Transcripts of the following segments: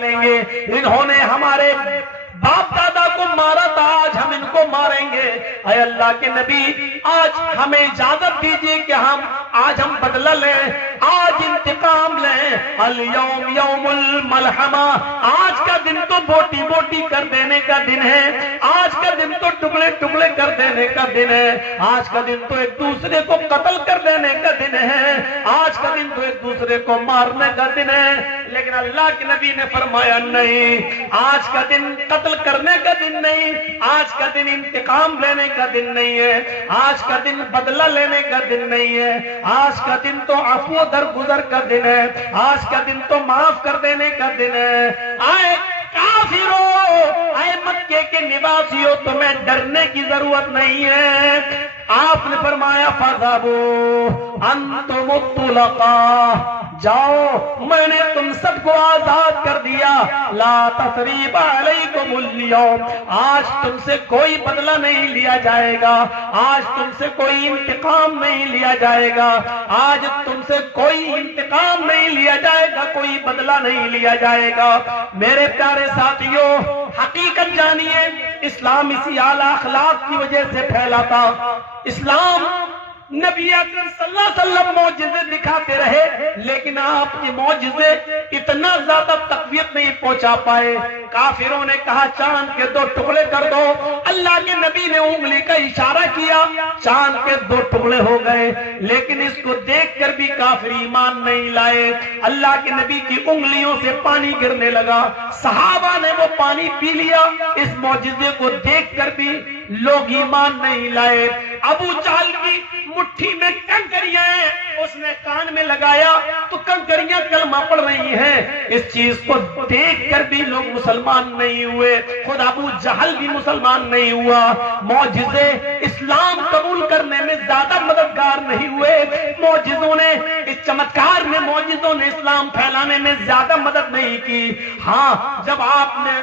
لیں گے، انہوں نے ہمارے باپ دادا کو مارا تھا، آج ہم ان کو ماریں گے۔ اے اللہ کے نبی، آج ہمیں اجازت دیجیے کہ آج ہم بدلہ لیں، آج انتقام لیں۔ الیوم یوم الملحمہ، آج کا دن تو بوٹی بوٹی کر دینے کا دن ہے، آج کا دن تو ٹکڑے ٹکڑے کر دینے کا دن ہے، آج کا دن تو ایک دوسرے کو قتل کر دینے کا دن ہے، آج کا دن تو ایک دوسرے کو مارنے کا دن ہے۔ لیکن اللہ کے نبی نے فرمایا نہیں، آج کا دن قتل کرنے کا دن نہیں، آج کا دن انتقام لینے کا دن نہیں ہے، آج کا دن بدلہ لینے کا دن نہیں ہے، آج کا دن تو عفو درگزر کا دن ہے، آج کا دن تو معاف کر دینے کا دن ہے۔ آئے کافرو، اے مکے کے نواسیوں، تمہیں ڈرنے کی ضرورت نہیں ہے۔ آپ نے فرمایا فَذَهَبُوا أَنْتُمُ الطُّلَقَاء، جاؤ میں نے تم سب کو آزاد کر دیا۔ لا تثریب علیکم اليوم، آج تم سے کوئی بدلہ نہیں لیا جائے گا، آج تم سے کوئی انتقام نہیں لیا جائے گا، آج تم سے کوئی انتقام نہیں لیا جائے گا، کوئی بدلہ نہیں لیا جائے گا۔ میرے پیارے ساتھیوں، حقیقت جانیے، اسلام اسی اعلیٰ اخلاق کی وجہ سے پھیلا تھا۔ اسلام نبی اکرم صلی اللہ علیہ وسلم معجزے دکھاتے رہے، لیکن آپ کے معجزے اتنا زیادہ تقویت نہیں پہنچا پائے۔ کافروں نے کہا چاند کے 2 ٹکڑے کر دو، اللہ کے نبی نے انگلی کا اشارہ کیا، چاند کے 2 ٹکڑے ہو گئے، لیکن اس کو دیکھ کر بھی کافر ایمان نہیں لائے۔ اللہ کے نبی کی انگلیوں سے پانی گرنے لگا، صحابہ نے وہ پانی پی لیا، اس معجزے کو دیکھ کر بھی لوگ ایمان نہیں لائے۔ ابو جہل کی مٹھی میں کنکریاں ہیں، اس نے کان میں لگایا تو کنکریاں کلمہ پڑھ رہی ہیں، اس چیز کو دیکھ کر بھی لوگ مسلمان نہیں ہوئے، خود ابو جہل بھی مسلمان نہیں ہوا۔ معجزے اسلام قبول کرنے میں زیادہ مددگار نہیں ہوئے، معجزوں نے، اس چمتکار میں معجزوں نے اسلام پھیلانے میں زیادہ مدد نہیں کی۔ ہاں، جب آپ نے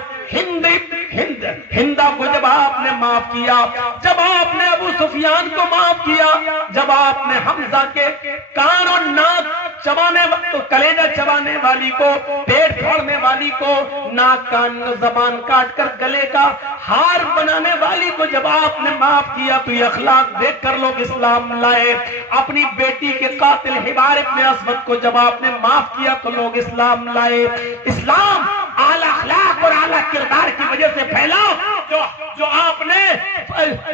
ہندا کو جب آپ نے معاف کیا، جب آپ نے ابو سفیان کو معاف کیا، جب آپ نے حمزہ کے کان اور ناک چبانے، کلیجہ چبانے والی کو، پیٹ پھاڑنے والی کو، ناک کان زبان کاٹ کر گلے کا ہار بنانے والی کو جب آپ نے معاف کیا، تو یہ اخلاق دیکھ کر لوگ اسلام لائے۔ اپنی بیٹی کے قاتل حبار ابن اسود کو جب آپ نے معاف کیا تو لوگ اسلام لائے۔ اسلام اعلیٰ اخلاق اور اعلیٰ کردار کی وجہ سے پھیلا۔ جو آپ نے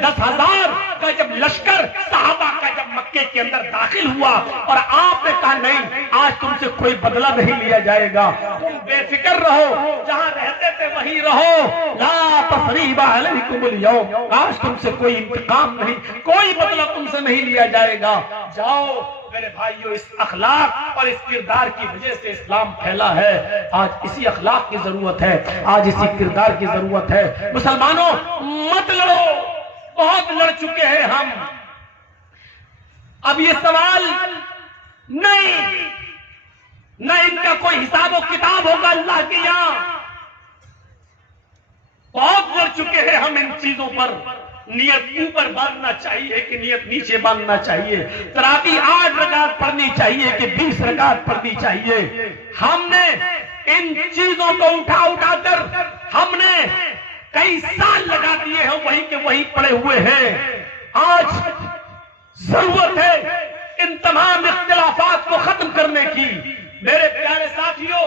10,000 کا جب لشکر صحابہ کا جب مکے کے اندر داخل ہوا اور آپ نے کہا نہیں، آج تم سے کوئی بدلہ نہیں لیا جائے گا، تم بے فکر رہو، جہاں رہتے تھے وہیں رہو، لا تثریب علیکم اليوم، آج تم سے کوئی انتقام نہیں، کوئی بدلہ تم سے نہیں لیا جائے گا، جاؤ۔ میرے بھائیو، اس اخلاق اور اس کردار کی وجہ سے اسلام پھیلا ہے۔ آج اسی اخلاق کی ضرورت ہے، آج اسی کردار کی ضرورت ہے۔ مسلمانوں، مت لڑو، بہت لڑ چکے ہیں ہم، اب یہ سوال نہیں، نہ ان کا کوئی حساب و کتاب ہوگا اللہ کے یہاں، بہت لڑ چکے ہیں ہم ان چیزوں پر۔ نیت اوپر باندھنا چاہیے کہ نیت نیچے باندھنا چاہیے، تراویح 8 رکعت پڑھنی چاہیے کہ 20 رکعت پڑھنی چاہیے، ہم نے ان چیزوں کو اٹھا کر ہم نے کئی سال لگا دیے ہیں، وہی کے وہی پڑے ہوئے ہیں۔ آج ضرورت ہے ان تمام اختلافات کو ختم کرنے کی۔ میرے پیارے ساتھیوں،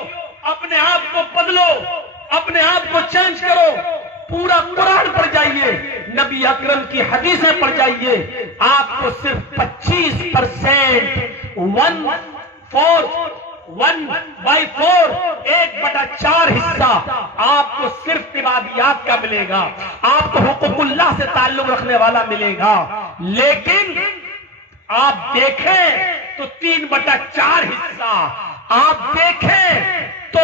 اپنے آپ کو بدلو، اپنے آپ کو چینج کرو، پورا قرآن پڑھ جائیے، نبی اکرم کی حدیثیں پڑھ جائیے، آپ کو صرف 25%، 1/4، 1/4 حصہ آپ کو صرف عبادیات کا ملے گا، آپ کو حقوق اللہ سے تعلق رکھنے والا ملے گا۔ لیکن آپ دیکھیں تو 3/4 حصہ آپ دیکھیں تو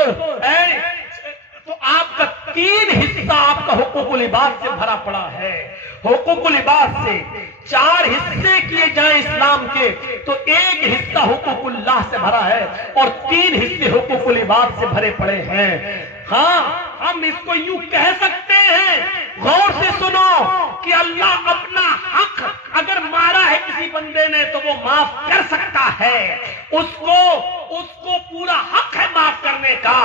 آپ کا 3 حصہ آپ کا حقوق العباد سے بھرا پڑا ہے۔ حقوق العباد سے 4 حصے کیے جائیں اسلام کے تو 1 حصہ حقوق اللہ سے بھرا ہے اور 3 حصے حقوق العباد سے بھرے پڑے ہیں۔ ہاں، ہم اس کو یوں کہہ سکتے ہیں، غور سے سنو، کہ اللہ اپنا حق اگر مارا ہے کسی بندے نے تو وہ معاف کر سکتا ہے، اس کو پورا حق ہے معاف کرنے کا۔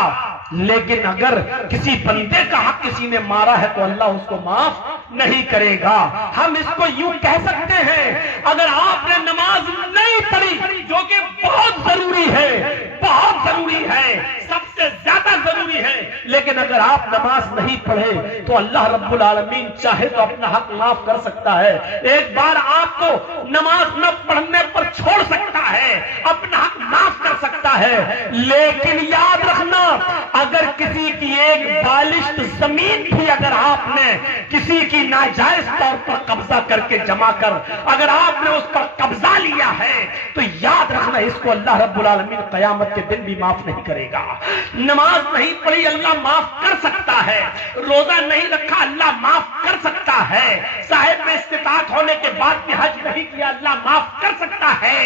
لیکن اگر کسی بندے کا حق کسی نے مارا ہے تو اللہ اس کو معاف نہیں کرے گا۔ ہم اس کو یوں کہہ سکتے ہیں، اگر آپ نے نماز نہیں پڑھی جو کہ بہت ضروری ہے، بہت ضروری ہے، سب سے زیادہ ضروری ہے، لیکن اگر آپ نماز نہیں پڑھے تو اللہ رب العالمین چاہے تو اپنا حق معاف کر سکتا ہے۔ ایک بار آپ کو نماز نہ پڑھنے پر چھوڑ سکتا ہے، اپنا حق معاف کر سکتا ہے، لیکن یاد رکھنا اگر کسی کی ایک بالشت زمین بھی اگر آپ نے کسی کی ناجائز طور پر قبضہ کر کے جمع کر اگر آپ نے اس پر قبضہ لیا ہے تو یاد رکھنا اس کو اللہ رب العالمین قیامت کے دن بھی معاف نہیں کرے گا۔ نماز نہیں پڑھی اللہ معاف کر سکتا ہے، روزہ نہیں رکھا اللہ معاف کر سکتا ہے، صاحب استطاعت ہونے کے بعد بھی حج نہیں کیا اللہ معاف کر سکتا ہے،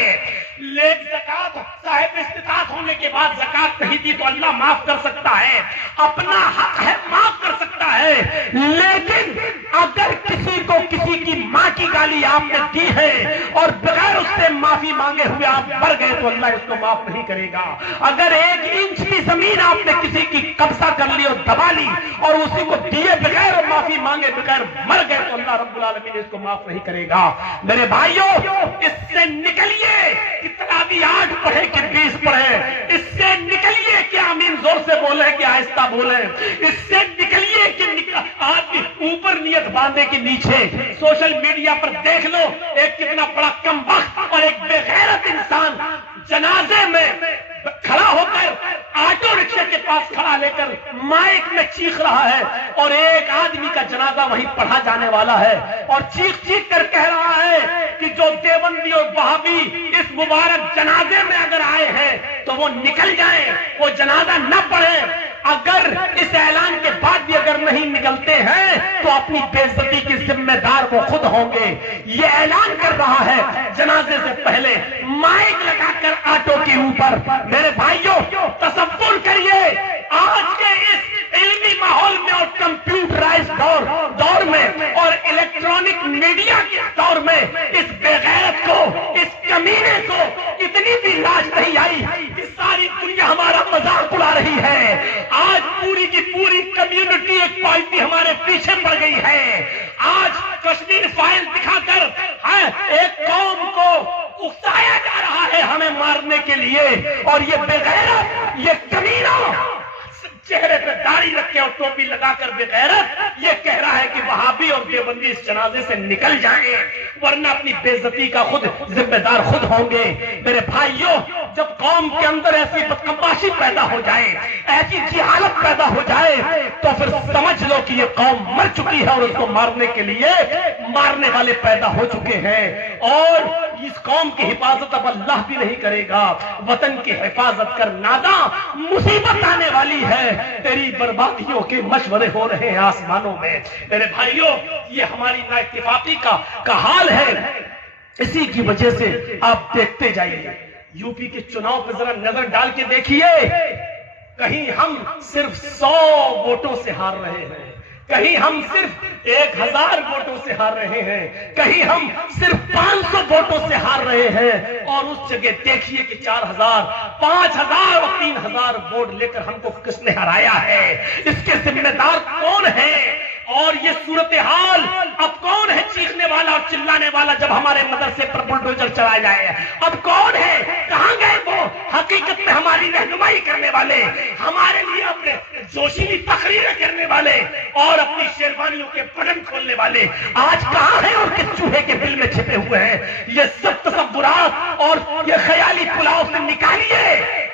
لیکن زکات صاحب استطاعت ہونے کے بعد زکات نہیں دی تو اللہ معاف کر سکتا ہے، اپنا حق ہے معاف کر سکتا ہے، لیکن اگر کسی کو کسی کی ماں کی گالی آپ نے دی ہے اور بغیر اس سے معافی مانگے ہوئے آپ مر گئے تو اللہ اس کو معاف نہیں کرے گا۔ اگر 1 انچ کی زمین آپ نے کسی کی قبضہ کر لی اور دبا لی اور اسی کو دیے بغیر اور معافی مانگے بغیر مر گئے تو اللہ رب العالمین اس کو معاف نہیں کرے گا۔ میرے بھائیوں اس سے نکلیے، کتنا بھی 8 پڑھے کہ 20 پڑھے، اس سے نکلیے کہ آمین زور سے بولے کہ آہستہ بولے، اس سے نکلیے کہ آدمی اوپر نیت باندھے کہ نیچے۔ سوشل میڈیا پر دیکھ لو ایک کتنا بڑا کم وقت اور ایک بے غیرت انسان جنازے میں کھڑا ہو کر آٹو رکشے کے پاس کھڑا لے کر مائک میں چیخ رہا ہے اور ایک آدمی کا جنازہ وہیں پڑھا جانے والا ہے اور چیخ چیخ کر کہہ رہا ہے کہ جو دیوبندی اور وہابی اس مبارک جنازے میں اگر آئے ہیں تو وہ نکل جائیں، وہ جنازہ نہ پڑھے۔ اگر اس اعلان کے بعد بھی اگر نہیں نکلتے ہیں تو اپنی بے عزتی کی ذمہ دار وہ خود ہوں گے۔ یہ اعلان کر رہا ہے جنازے سے پہلے مائک لگا کر آٹو کے اوپر۔ میرے بھائیوں تصور کریے آج کے اس علمی ماحول میں اور کمپیوٹرائز دور میں اور الیکٹرانک میڈیا کے دور میں اس بے غیرت کو، اس کمینے کو اتنی بھی لاج نہیں آئی کہ ساری دنیا ہمارا مذاق اڑا رہی ہے۔ آج پوری کی پوری کمیونٹی ایک پارٹی ہمارے پیچھے پڑ گئی ہے۔ آج کشمیر فائل دکھا کر ایک قوم کو اکسایا جا رہا ہے ہمیں مارنے کے لیے، اور یہ بے غیرت، یہ کمینہ چہرے پہ داڑھی رکھے اور ٹوپی لگا کر بے غیرت یہ کہہ رہا ہے کہ وہابی اور دیوبندی اس جنازے سے نکل جائیں ورنہ اپنی بے عزتی کا خود ذمہ دار خود ہوں گے۔ میرے بھائیوں جب قوم کے اندر ایسی بدقماشی پیدا ہو جائے، ایسی جہالت پیدا ہو جائے تو پھر سمجھ لو کہ یہ قوم مر چکی ہے اور اس کو مارنے کے لیے مارنے والے پیدا ہو چکے ہیں، اور اس قوم کی حفاظت اب اللہ بھی نہیں کرے گا۔ وطن کی حفاظت کر نادا، مصیبت آنے والی ہے، تیری بربادیوں کے مشورے ہو رہے ہیں آسمانوں میں۔ میرے بھائیوں یہ ہماری نا اتفاقی کا حال ہے، اسی کی وجہ سے آپ دیکھتے جائیے یو پی کے چناؤ پہ ذرا نظر ڈال کے دیکھیے، کہیں ہم صرف 100 ووٹوں سے ہار رہے ہیں، کہیں ہم صرف 1000 ووٹوں سے ہار رہے ہیں، کہیں ہم صرف 500 ووٹوں سے ہار رہے ہیں، اور اس جگہ دیکھیے کہ 4000 5000 اور 3000 ووٹ لے کر ہم کو کس نے ہرایا ہے، اس کے ذمہ دار کون ہے؟ اور یہ صورتحال اب کون ہے چیخنے والا اور چلانے والا جب ہمارے مدرسے پر بلڈوزر چلا جائے؟ اب کون ہے؟ کہاں گئے وہ حقیقت میں ہماری رہنمائی کرنے والے، ہمارے لیے اپنے جوشیلی تقریریں کرنے والے اور اپنی شیروانیوں کے بٹن کھولنے والے آج کہاں ہیں اور کس چوہے کے بل میں چھپے ہوئے ہیں؟ یہ سب تصورات اور یہ خیالی پلاؤ سے نکالیے،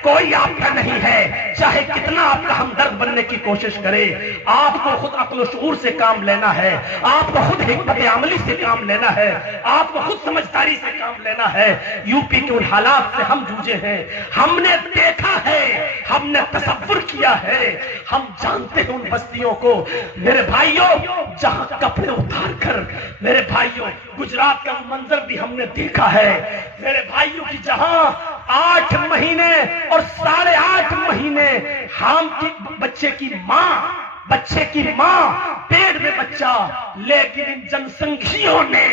کوئی آپ کا نہیں ہے، چاہے کتنا آپ کا ہمدرد بننے کی کوشش کرے۔ آپ کو خود عقل و شعور سے کام لینا ہے، آپ کو خود حکمت عملی سے کام لینا ہے، آپ کو خود سمجھداری سے کام لینا ہے۔ یو پی کے ان حالات سے ہم جوجے ہیں، ہم نے دیکھا ہے، ہم نے تصور کیا ہے، ہم جانتے ہیں ان بستیوں کو۔ میرے بھائیوں جہاں کپڑے اتار کر، میرے بھائیوں گجرات کا منظر بھی ہم نے دیکھا ہے، میرے بھائیوں کی جہاں 8 مہینے اور 8.5 مہینے بچے کی ماں پیٹ میں بچہ، لیکن ان جنسنگھیوں نے،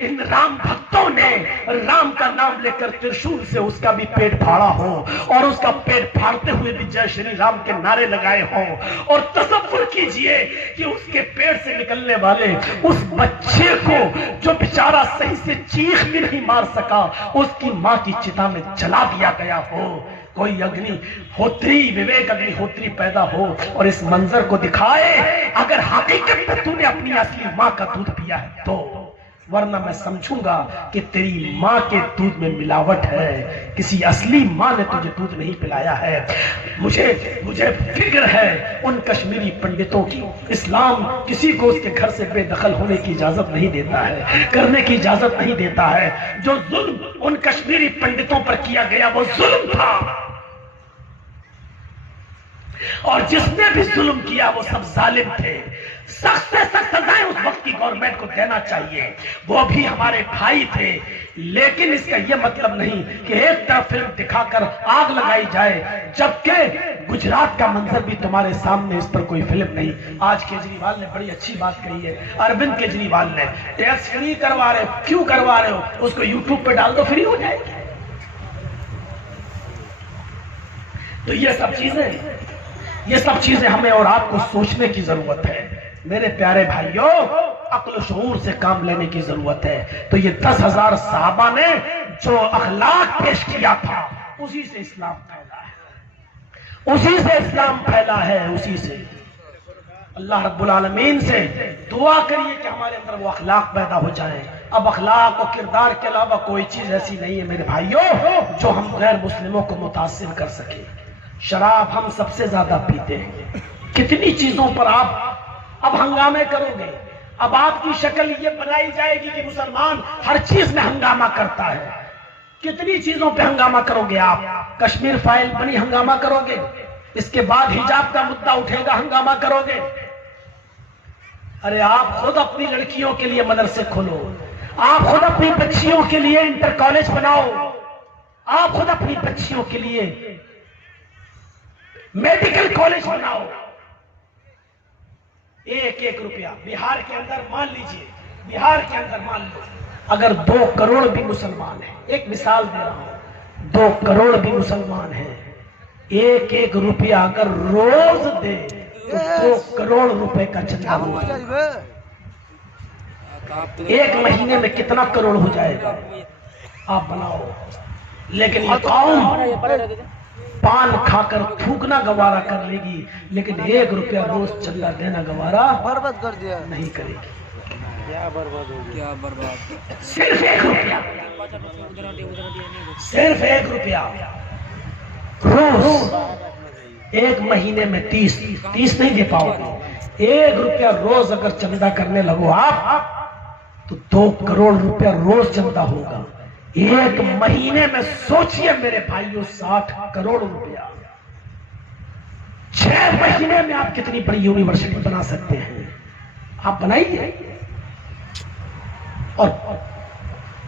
ان رام بھکتوں نے رام کا نام لے کر ترشول سے اس کا بھی پیٹ پھاڑا ہو، اور اس کا پیٹ پھاڑتے ہوئے بھی جے شری رام کے نعرے لگائے ہوں، اور تصور کیجئے کہ اس کے پیٹ سے نکلنے والے اس بچے کو جو بیچارہ صحیح سے چیخ بھی نہیں مار سکا، اس کی ماں کی چتا میں جلا دیا گیا ہو۔ کوئی اگنی ہوتری، وویک اگنی ہوتری پیدا ہو اور اس منظر کو دکھائے، اگر حقیقت میں تو نے اپنی اصلی ماں کا دودھ پیا ہے تو، ورنہ میں سمجھوں گا کہ تیری ماں کے دودھ میں ملاوٹ ہے، کسی اصلی ماں نے تجھے دودھ نہیں پلایا ہے۔ مجھے فکر ہے ان کشمیری پنڈتوں کی، اسلام کسی کو اس کے گھر سے بے دخل ہونے کی اجازت نہیں دیتا ہے، کرنے کی اجازت نہیں دیتا ہے۔ جو ظلم ان کشمیری پنڈتوں پر کیا گیا وہ ظلم تھا، اور جس نے بھی ظلم کیا وہ سب ظالم تھے۔ سخت سے سخت سزائیں اس وقت کی گورنمنٹ کو دینا چاہیے، وہ بھی ہمارے بھائی تھے، لیکن اس کا یہ مطلب نہیں کہ ایک طرف فلم دکھا کر آگ لگائی جائے، جبکہ گجرات کا منظر بھی تمہارے سامنے، اس پر کوئی فلم نہیں۔ آج کیجریوال نے بڑی اچھی بات کہی ہے، اروند کیجریوال نے، ٹیکس فری کروا رہے ہو، کیوں کروا رہے ہو؟ اس کو یوٹیوب پہ ڈال دو، فری ہو جائے گی۔ تو یہ سب چیزیں ہمیں اور آپ کو سوچنے کی ضرورت ہے۔ میرے پیارے بھائیوں، عقل و شعور سے کام لینے کی ضرورت ہے۔ تو یہ 10,000 صحابہ نے جو اخلاق پیش کیا تھا، اسی سے اسلام پھیلا ہے، اسی سے اسلام پھیلا ہے، اسی سے۔ اللہ رب العالمین سے دعا کریے کہ ہمارے اندر وہ اخلاق پیدا ہو جائیں۔ اب اخلاق و کردار کے علاوہ کوئی چیز ایسی نہیں ہے میرے بھائیوں جو ہم غیر مسلموں کو متاثر کر سکے۔ شراب ہم سب سے زیادہ پیتے ہیں، کتنی چیزوں پر آپ اب ہنگامے کرو گے۔ اب آپ کی شکل یہ بنائی جائے گی کہ مسلمان ہر چیز میں ہنگامہ کرتا ہے۔ کتنی چیزوں پہ ہنگامہ کرو گے آپ؟ کشمیر فائل بنی، ہنگامہ کرو گے۔ اس کے بعد حجاب کا مدعا اٹھے گا، ہنگامہ کرو گے۔ ارے آپ خود اپنی لڑکیوں کے لیے مدرسے کھولو، آپ خود اپنی بچیوں کے لیے انٹر کالج بناؤ، آپ خود اپنی بچیوں کے لیے میڈیکل کالج بناؤ۔ ایک روپیہ بہار کے اندر مان لیجئے، بہار کے اندر مان لو، اگر 2 کروڑ بھی مسلمان ہیں، ایک مثال دے رہا ہوں، 2 کروڑ بھی مسلمان ہیں، ایک روپیہ اگر روز دے تو 2 کروڑ روپے کا چندہ ہوگا۔ ایک مہینے میں کتنا کروڑ ہو جائے گا آپ بناؤ۔ لیکن یہ قوم پان کھا کر تھوکنا گوارا کر لے گی، لیکن 1 روپیہ روز چندہ دینا گوارا نہیں کرے گی۔ صرف 1 روپیہ، صرف 1 روپیہ روز، ایک مہینے میں 30 نہیں دے پاؤ گے۔ 1 روپیہ روز اگر چندہ کرنے لگو آپ تو 2 کروڑ روپیہ روز چندہ ہوگا۔ ایک مہینے میں سوچئے میرے بھائیوں 60 کروڑ روپیہ۔ 6 مہینے میں آپ کتنی بڑی یونیورسٹی بنا سکتے ہیں؟ آپ بنائیے، اور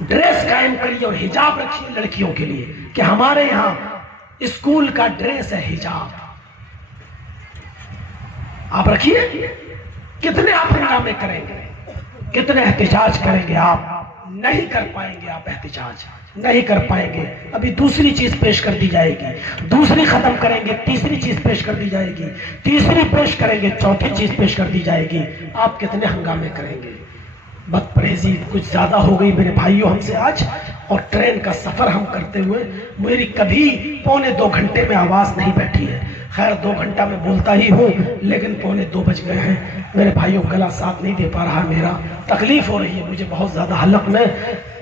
ڈریس قائم کریے اور حجاب رکھیے لڑکیوں کے لیے، کہ ہمارے یہاں اسکول کا ڈریس ہے حجاب۔ آپ رکھیے، کتنے آپ ہنگامے کریں گے، کتنے احتجاج کریں گے؟ آپ نہیں کر پائیں گے، آپ احتجاج نہیں کر پائیں گے۔ ابھی دوسری چیز پیش کر دی جائے گی، دوسری ختم کریں گے، تیسری چیز پیش کر دی جائے گی، تیسری پیش کریں گے، چوتھی چیز پیش کر دی جائے گی۔ آپ کتنے ہنگامے کریں گے؟ بد پریزی کچھ زیادہ ہو گئی میرے بھائیوں ہم سے آج، اور ٹرین کا سفر ہم کرتے ہوئے میری کبھی 1.25 گھنٹے میں آواز نہیں بیٹھی ہے۔ خیر 2 گھنٹہ میں بولتا ہی ہوں، لیکن 1:45 بج گئے ہیں میرے بھائیوں، گلا ساتھ نہیں دے پا رہا میرا، تکلیف ہو رہی ہے مجھے بہت زیادہ حلق میں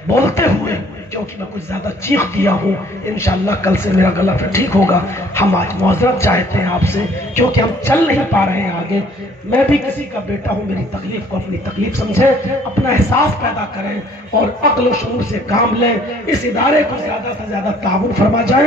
بولتے ہوئے، کیونکہ میں کچھ زیادہ چیخ دیا ہوں۔ انشاءاللہ کل سے میرا گلا پھر ٹھیک ہوگا۔ ہم آج معذرت چاہتے ہیں آپ سے، کیونکہ ہم چل نہیں پا رہے ہیں آگے۔ میں بھی کسی کا بیٹا ہوں، میری تکلیف کو اپنی تکلیف سمجھیں، اپنا احساس پیدا کریں اور عقل و شعور سے کام لیں، اس ادارے کو زیادہ سے زیادہ تعاون فرما جائیں۔